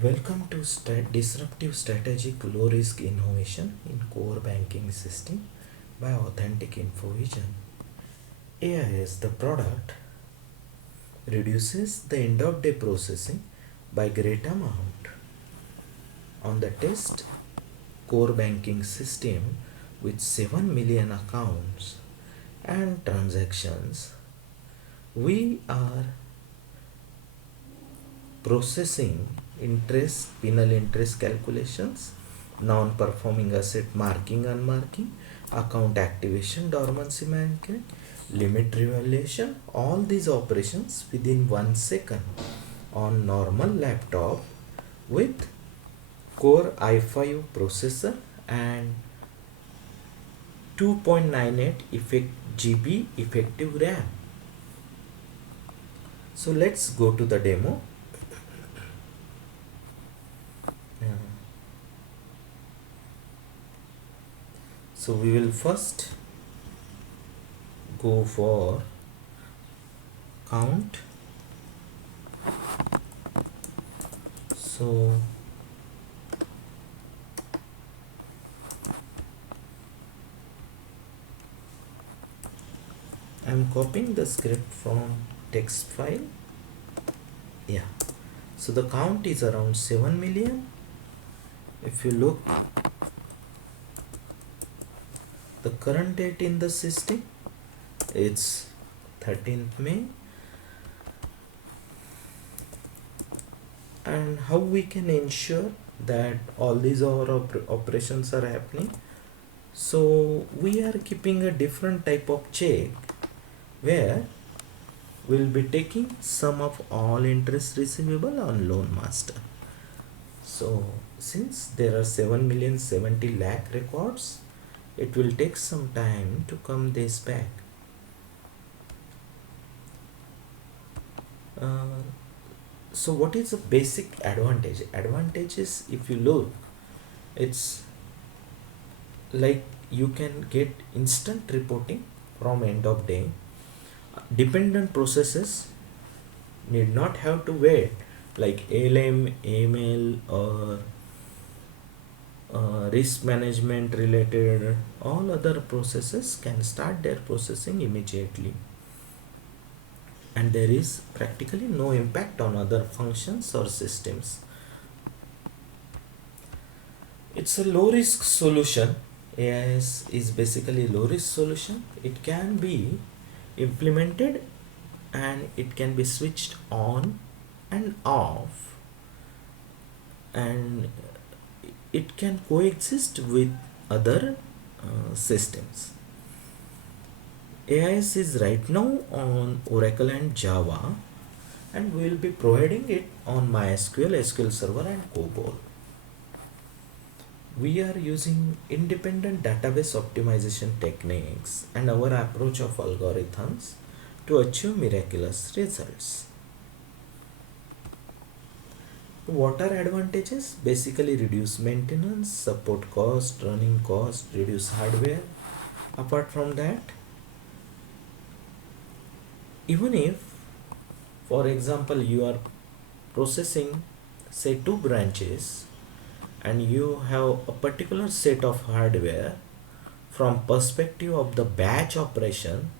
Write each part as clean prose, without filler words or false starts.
Welcome to Disruptive Strategic Low Risk Innovation in Core Banking System by Authentic Infovision. AIS, the product, reduces the end of day processing by great amount. On the test core banking system with 7 million accounts and transactions, we are processing interest, penal interest calculations, non-performing asset marking, unmarking, account activation, dormancy management, limit revaluation, all these operations within 1 second on normal laptop with Core i5 processor and 2.98 GB effective RAM. So let's go to the demo. So we will first go for count. So I'm copying the script from text file. Yeah. So the count is around 7 million. If you look the current date in the system, it's 13th May. And how we can ensure that all these operations are happening? So we are keeping a different type of check where we'll be taking sum of all interest receivable on loan master. So since there are 7,070 lakh records, it will take some time to come this back. So what is the basic advantage? Advantage is, if you look, it's like you can get instant reporting from end of day. Dependent processes need not have to wait, like ALM, AML, or risk management related, all other processes can start their processing immediately, and there is practically no impact on other functions or systems. It's a low risk solution. AIS is basically low risk solution. It can be implemented and it can be switched on and off, and it can coexist with other systems. AIS is right now on Oracle and Java, and we will be providing it on MySQL, SQL Server, and COBOL. We are using independent database optimization techniques and our approach of algorithms to achieve miraculous results. What are advantages? Basically reduce maintenance, support cost, running cost, reduce hardware. Apart from that, even if, for example, you are processing say 2 branches and you have a particular set of hardware, from perspective of the batch operation,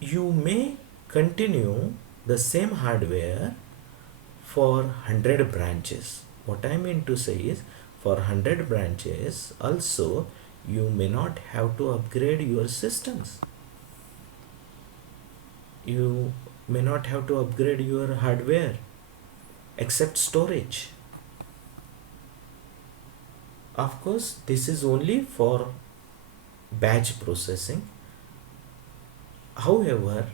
you may continue the same hardware for 100 branches. What I mean to say is, for 100 branches also you may not have to upgrade your systems. You may not have to upgrade your hardware except storage. Of course, this is only for batch processing. However,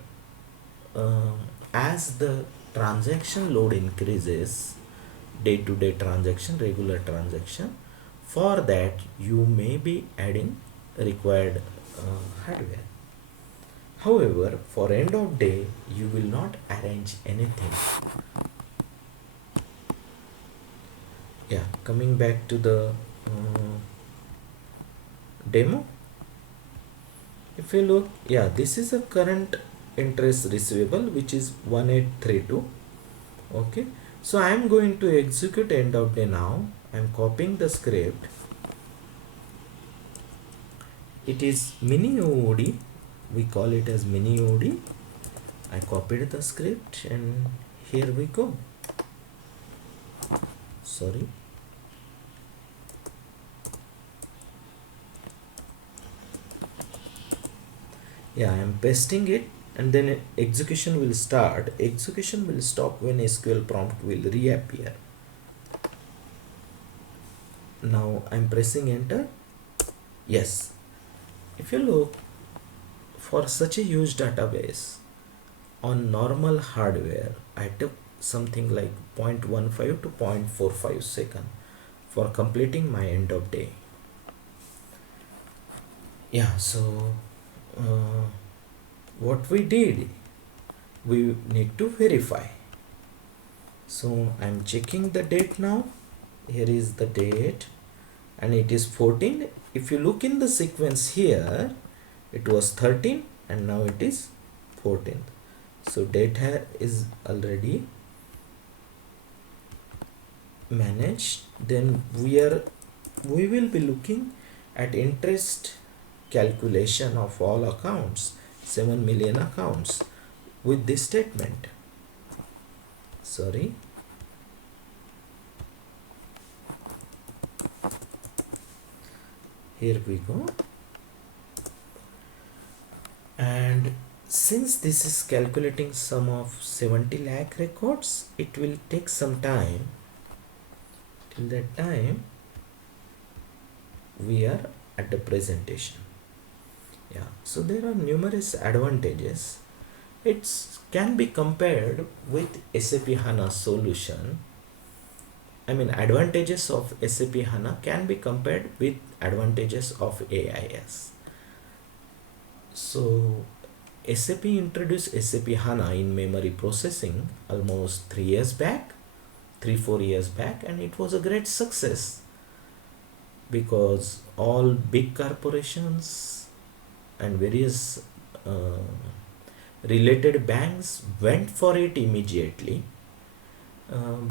as the transaction load increases, day to day transaction, regular transaction, for that you may be adding required hardware. However, for end of day, you will not arrange anything. Yeah, coming back to the demo. If you look, yeah, this is a current interest receivable which is 1832. Okay, So I am going to execute end of day now. I am copying the script. It is mini OOD. We call it as mini OOD. I copied the script and here we go. Sorry. Yeah, I am pasting it and then execution will start. Execution will stop when SQL prompt will reappear. Now I am pressing enter. Yes. If you look, for such a huge database on normal hardware, I took something like 0.15 to 0.45 second for completing my end of day. Yeah, so what we did, we need to verify. So I'm checking the date now. Here is the date and it is 14. If you look in the sequence here, it was 13 and now it is 14th. So data is already managed. Then we will be looking at interest calculation of all accounts, 7 million accounts, with this statement. Sorry. Here we go. And since this is calculating sum of 70 lakh records, it will take some time. Till that time, we are at the presentation. Yeah, so there are numerous advantages. It can be compared with SAP HANA solution. I mean, advantages of SAP HANA can be compared with advantages of AIS. So SAP introduced SAP HANA in memory processing almost 3-4 years back, and it was a great success because all big corporations and various related banks went for it immediately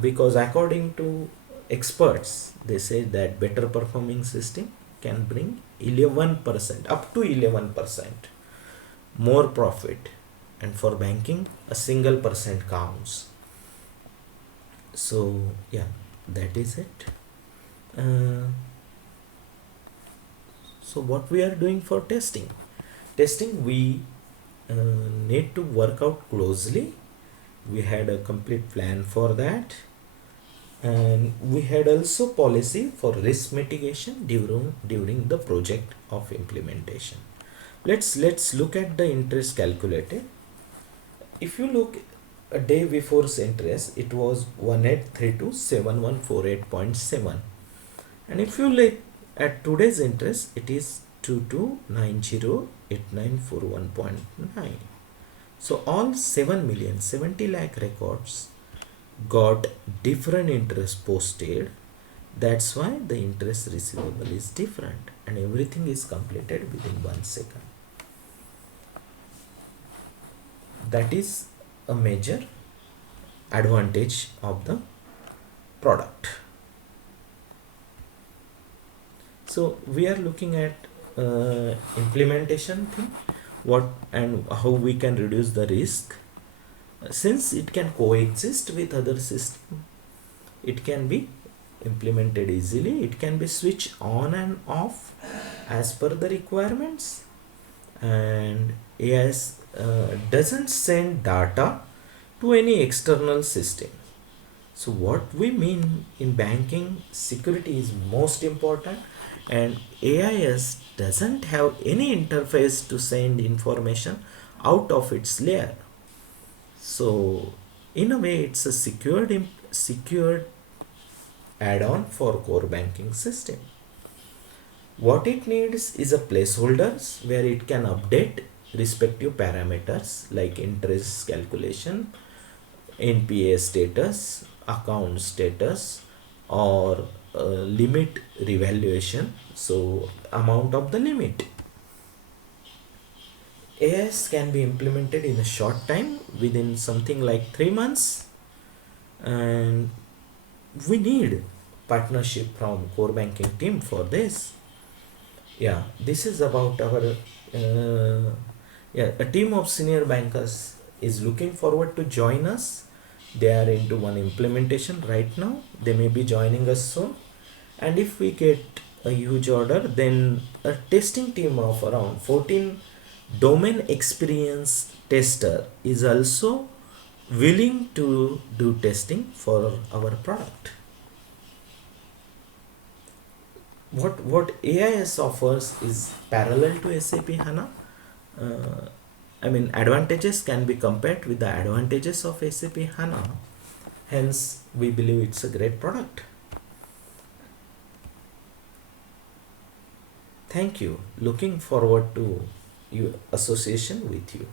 because according to experts, they say that better performing system can bring 11%, up to 11% more profit, and for banking a single percent counts. So yeah, that is it. So what we are doing for testing, we need to work out closely. We had a complete plan for that, and we had also policy for risk mitigation during the project of implementation. Let's look at the interest calculated. If you look a day before's interest, it was 18327148.7, and if you look at today's interest, it is 22908941.9. So all 7 million 70 lakh records got different interest posted. That's why the interest receivable is different, and everything is completed within 1 second. That is a major advantage of the product. So we are looking at implementation thing, what and how we can reduce the risk. Since it can coexist with other system, it can be implemented easily. It can be switched on and off as per the requirements, and AIS doesn't send data to any external system. So what we mean in banking, security is most important, and AIS doesn't have any interface to send information out of its layer. So in a way, it's a secured add-on for core banking system. What it needs is a placeholders where it can update respective parameters like interest calculation, NPA status, account status, or limit revaluation, so amount of the limit. AIS can be implemented in a short time, within something like 3 months, and we need partnership from core banking team for this. Yeah, this is about our yeah, a team of senior bankers is looking forward to join us. They are into one implementation right now. They may be joining us soon. And if we get a huge order, then a testing team of around 14 domain experience tester is also willing to do testing for our product. What AIS offers is parallel to SAP HANA. Uh, I mean, advantages can be compared with the advantages of SAP HANA. Hence, we believe it's a great product. Thank you. Looking forward to your association with you.